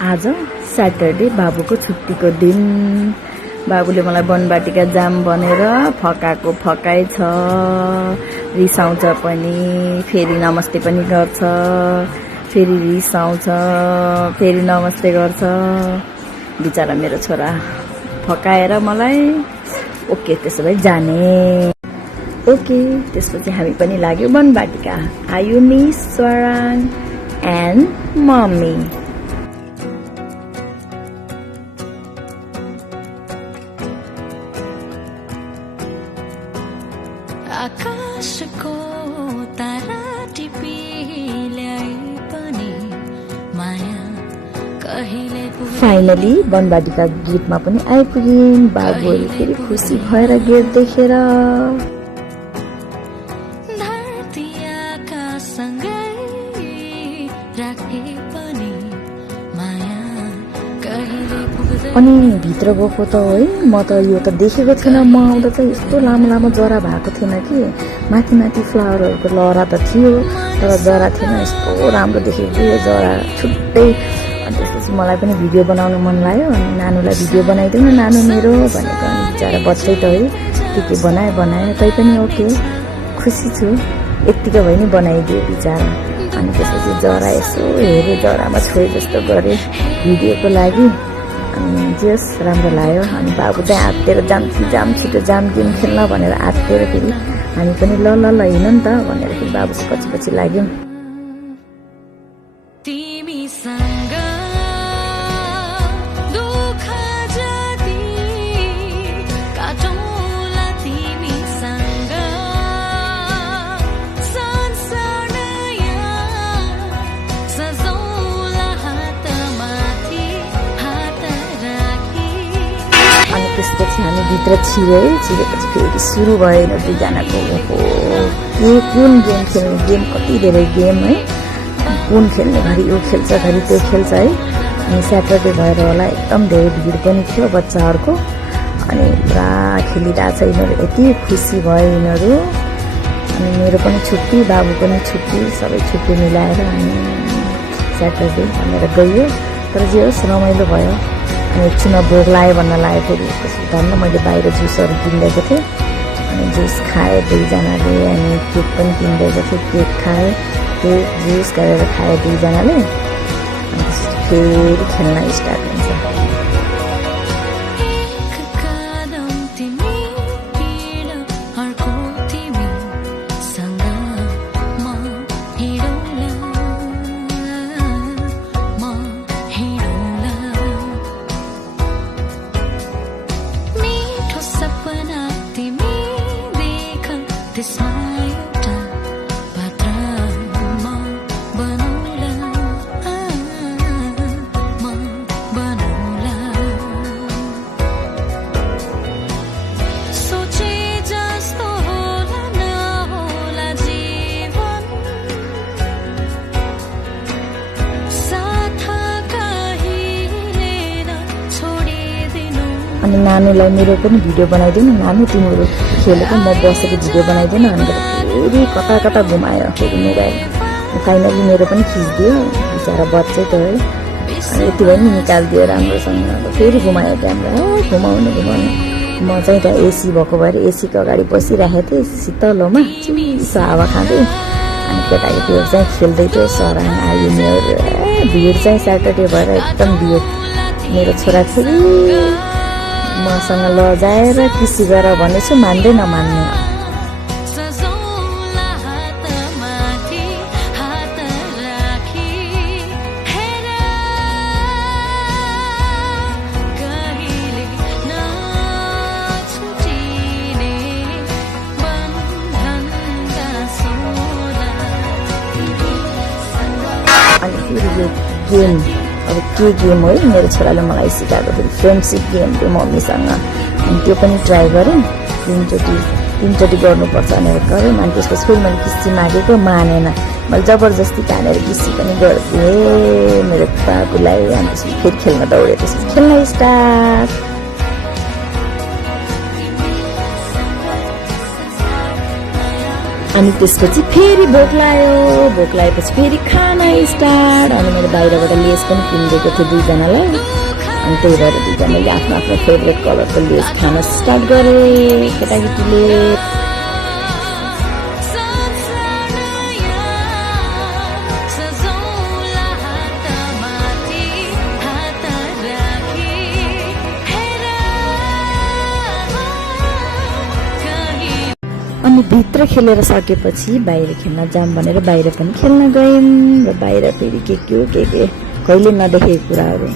आज सैटरडे बाबुको छुट्टीको दिन। बाबुले मलाई बनबाटीका जाम बनेर फकाएको फकाइ छ। रिसाउँछ पनि, फेरि नमस्ते पनि गर्छ, फेरि रिसाउँछ, फेरि नमस्ते गर्छ। बिचारा मेरो छोरा फकाएर मलाई। ओके, त्यसो भए जाने। ओके, त्यसपछि हामी पनि लाग्यो बनबाटीका। आयुनी, स्वराङ एन्ड मम्मी। आकाशको तारा टिपी ल्याइ पनि माया कहिले फाइनली बनबाटीका गेटमा पनि आइपुग्यौं। बाबुले फेरि खुसी भएर गेट देखेर धरती आकाशसँगै राखे पनि माया कहिले पुग्दैन। अनि भित्र गएको त है, म त यो त देखेको थिएन। म आउँदा चाहिँ यस्तो लामो लामो जरा भएको थिएन कि। माथि माथि फ्लावरहरूको लहरा त थियो तर जरा थिएन। यस्तो राम्रो देखेको थियो जरा छुट्टै। अनि त्यसपछि मलाई पनि भिडियो बनाउनु मन लाग्यो। अनि नानुलाई भिडियो बनाइदिउँ न नानु मेरो भनेको। अनि बिचरा बच्चै त है, के बनायो तै पनि ओके, खुसी छु। यत्तिकै भए नि बनाइदियो बिचरा। अनि त्यसपछि जरा यसो हेरेँ, जरामा छोए जस्तो गरेँ भिडियोको लागि। अनि जस राम्रो लाग्यो। अनि बाबु चाहिँ आत्तिएर जाम छिटो जाम गेम खेल्न भनेर आत्तिएर फेरि हामी पनि ल हिँड नि त भनेर फेरि बाबुको पछि पछि लाग्यौँ। तिमीसँग दुःख जति काटौँला, तिमीसँग संसार नयाँ सजौँला, हातमाथि हात राखी। अनि त्यसपछि हामी भित्र छिरेपछि फेरि सुरु भयो दुईजनाको। के कुन गेम खेल्ने, गेम कति धेरै गेम है। कुन खेल्ने घरि यो खेल्छ, घरि त्यो खेल्छ है। अनि स्याटरडे भएर होला एकदम धेरै भिड पनि थियो बच्चाहरूको। अनि पुरा खेलिरहेछ यिनीहरू, यति खुसी भयो यिनीहरू। अनि मेरो पनि छुट्टी, बाबु पनि छुट्टी, सबै छुट्टी मिलाएर अनि स्याटरडे भनेर गयो। तर जे होस् रमाइलो भयो। अनि एकछिनमा भोक लाग्यो भन्न लाग्यो फेरि। त्यसपछि धन्न मैले बाहिर जुसहरू किनिदिएको थिएँ। अनि जुस खायो दुईजनाले। अनि केक पनि किनिदिएको थिएँ, केक खायो, केक जुस गरेर खायो दुईजनाले। अनि त्यसपछि फेरि खेल्न स्टार्ट हुन्छ। एक कदम तिमी हिँड, अर्को तिमीसँग म हिँडौँला, म हिँडौँला। मिठो सपना तिमी देख, त्यसमा एउटा पात्र म बनौँला, म बनौँला। सोचे जस्तो होला नहोला जीवन, साथ कहिले नछोडिदिनु। अनि नानुलाई मेरो पनि भिडियो बनाइदिनु, नानु तिमीहरू खेलेको म बसेको भिडियो बनाइदिनु भनेर फेरि कता कता घुमायो फेरि मोबाइल। फाइनली मेरो पनि खिचिदियो, बिचरा बच्चै त है। अनि यति भयो नि निकालिदियो राम्रोसँग। अब फेरि घुमायो क्यामेरा, घुमाउनु। म चाहिँ त्यहाँ एसी भएको भएर एसीको अगाडि बसिरहेको थिएँ शीतलोमा, चिसो हावा खाँदै। अनि केटाकेटीहरू चाहिँ खेल्दै थियो, सराङ आयुनीहरू। भिड चाहिँ स्याटरडे भएर एकदम भिड। मेरो छोरा फेरि मसँग लजाएर खुसी गर भनेछु, मान्दै नमान्ने। सजौँला, हातमाथि हात राखी। हेर कहिले नछुटिने बन्धनका सोला। अनि फेरि यो गेम, अब के गेम हो मेरो छोराले मलाई सिकाएको फेरि फ्रेन्डसिप गेम थियो मम्मीसँग। अनि त्यो पनि ट्राई गरेँ। तिनचोटि गर्नुपर्छ भनेर गरेँ। अनि त्यसपछि फेरि मैले किस्ती मागेको, मानेन। मैले जबरजस्ती तानेर किस्ती पनि गरिदिएँ मेरो बाबुलाई। अनि त्यसपछि फेरि खेल्न दौडेँ। त्यसपछि खेल्न स्टार्ट। अनि त्यसपछि फेरि भोक लागेपछि फेरि खाना स्टार्ट। अनि मैले बाहिरबाट लेस पनि किनिदिएको थिएँ दुईजनालाई, अनि त्यही भएर दुईजनाले आफ्नो आफ्नो फेभरेट कलरको लेस खान स्टार्ट गरे केटाकेटीले। अनि भित्र खेलेर सकेपछि बाहिर खेल्न जाऊँ भनेर बाहिर पनि खेल्न गयौँ र बाहिर फेरि के कहिले नदेखेको कुराहरू।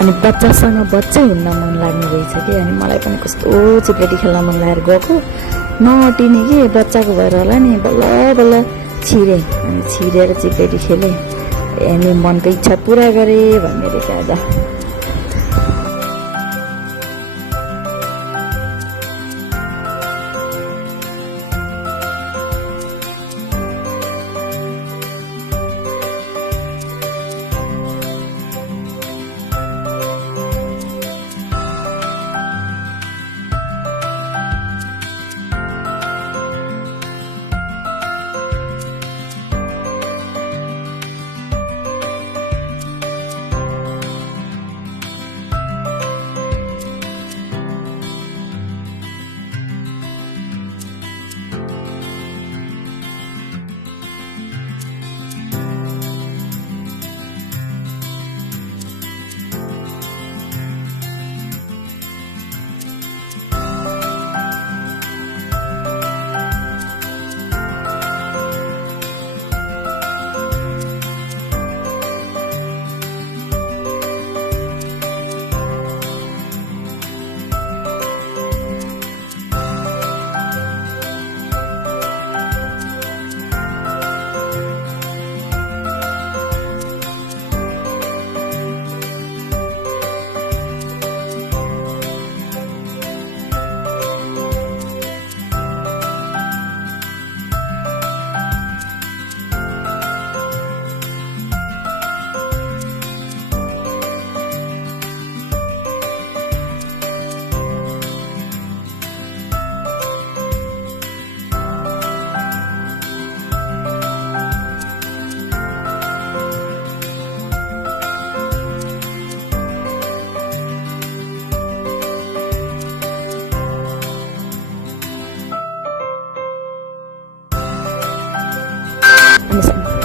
अनि बच्चासँग बच्चै हिँड्न मन लाग्ने रहेछ कि। अनि मलाई पनि कस्तो चिप्लेटी खेल्न मन लागेर गएको, नअटिने कि बच्चाको भएर होला नि, बल्ल बल्ल छिरेँ। अनि छिरेर चिप्लेटी खेलेँ, अनि मनको इच्छा पुरा गरेँ भन्ने रहेछ आज।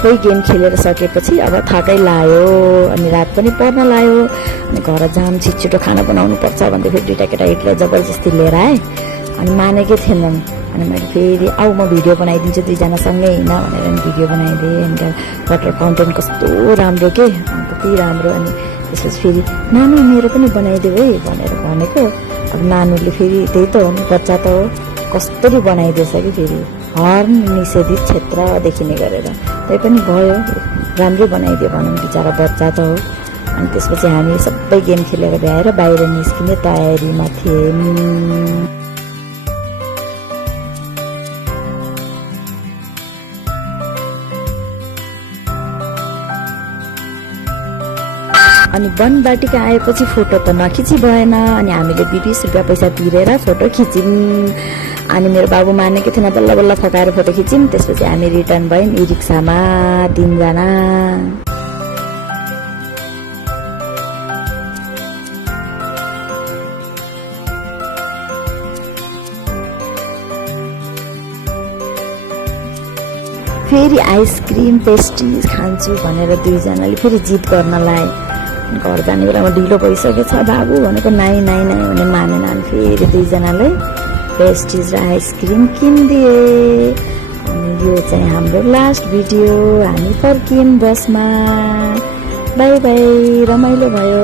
सबै गेम खेलेर सकेपछि अब थकै लाग्यो अनि रात पनि पर्न लाग्यो अनि घर जाम छिटो खाना बनाउनु पर्छ भन्दै फेरि दुईटा केटाकेटीलाई जबरजस्ती लिएर आएँ अनि मानेकै थिएनन् अनि मैले फेरि आऊ म भिडियो बनाइदिन्छु दुईजना सँगै होइन भनेर अनि भिडियो बनाइदिएँ अनि वाटर फाउन्टेन कस्तो राम्रो के कति राम्रो अनि त्यसपछि फेरि नानु मेरो पनि बनाइदेऊ है भनेर भनेको अब नानुले फेरि त्यही त हो नि बच्चा त हो कसरी बनाइदिएछ कि फेरि हर्न निषेधित क्षेत्र देखिने गरेर त्यही पनि भयो राम्रै बनाइदियो भनौँ बिचरा बच्चा त हो अनि त्यसपछि हामी सबै गेम खेलेर भ्याएर बाहिर निस्किने तयारीमा थियौँ। अनि वनबाटिका आएपछि फोटो त नखिची भएन अनि हामीले 20 रुपियाँ पैसा तिरेर फोटो खिच्यौँ अनि मेरो बाबु मानेको थिएन बल्ल बल्ल फकाएर फोटो खिच्यौँ त्यसपछि हामी रिटर्न भयौँ ई रिक्सामा 3 जना। फेरि आइसक्रिम पेस्ट्रिज खान्छु भनेर 2 जनाले फेरि जिद गर्नलाई घर जाने बेलामा ढिलो भइसकेछ बाबु भनेको नाइ भने मानेन अनि फेरि 2 जनाले पेस्ट्रिज र आइसक्रिम किनिदिए अनि यो चाहिँ हाम्रो लास्ट भिडियो हामी फर्कियौँ बसमा बाई बाई रमाइलो भयो।